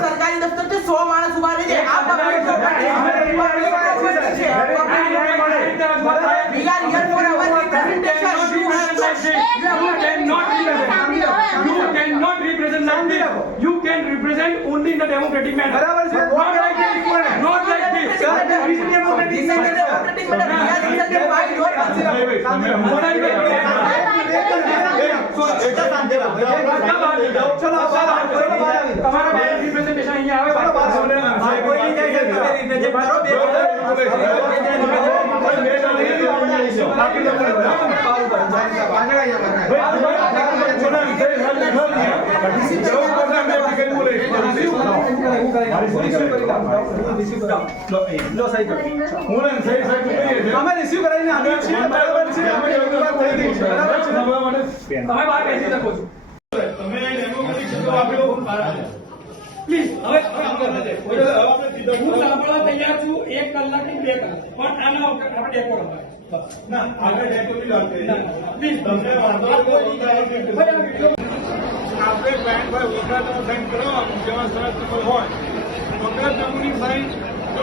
સરકારી દફતર છે 100 માણસ ઉભા રહી છે You can represent only in the democratic manner. Not like this. Not like this. democratic please હવે હું સાંભળવા તૈયાર છું 1 કલાક થી 2 કલાક પણ આના આપણે ડેકો ના આપણે ડેકો ની વાત કરીએ પ્લીઝ તમને વાંધો આપણે ભાઈ વકાલતનો સાઈન કરાવવાનું જેવા સરસ હોય વકાલતની સાઈન જો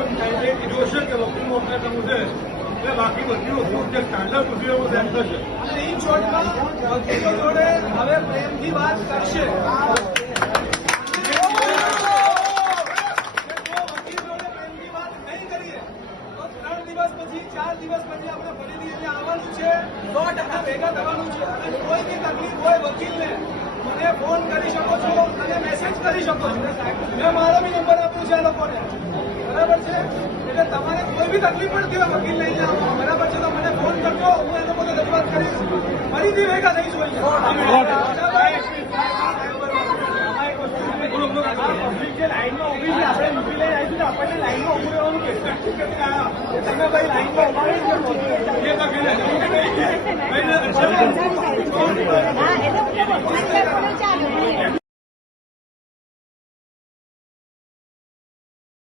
જોશે કે વકીલનું વકાલતનું છે એટલે બાકી બધી વસ્તુ જે સ્ટાન્ડર્ડ સુધીઓ ધ્યાન થશે इन शॉर्टમાં વકીલો જોડે હવે પ્રેમથી વાત કરશે પછી 4 દિવસ પછી આપણે ફરીથી અહીંયા આવવાનું છે 100% ભેગા થવાનું છે અને કોઈ બી તકલીફ હોય વકીલને મને ફોન કરી શકો છો અને મેસેજ કરી શકો છો મેં મારો બી નંબર આપ્યો છે આ લોકોને બરાબર છે એટલે તમારે કોઈ બી તકલીફ પડતી હોય વકીલને અહીંયા આવવા બરાબર છે તો મને ફોન કરજો હું એ લોકોને રજૂઆત કરીશ ફરીથી ભેગા થઈશું અહીંયા લાઈનમાં ઉભી છે આપણે મૂકી લઈ આવીશું આપણને લાઈનમાં ઉભું રહેવાનું કે તમે ભાઈ લાઈનમાં ઉભા રહી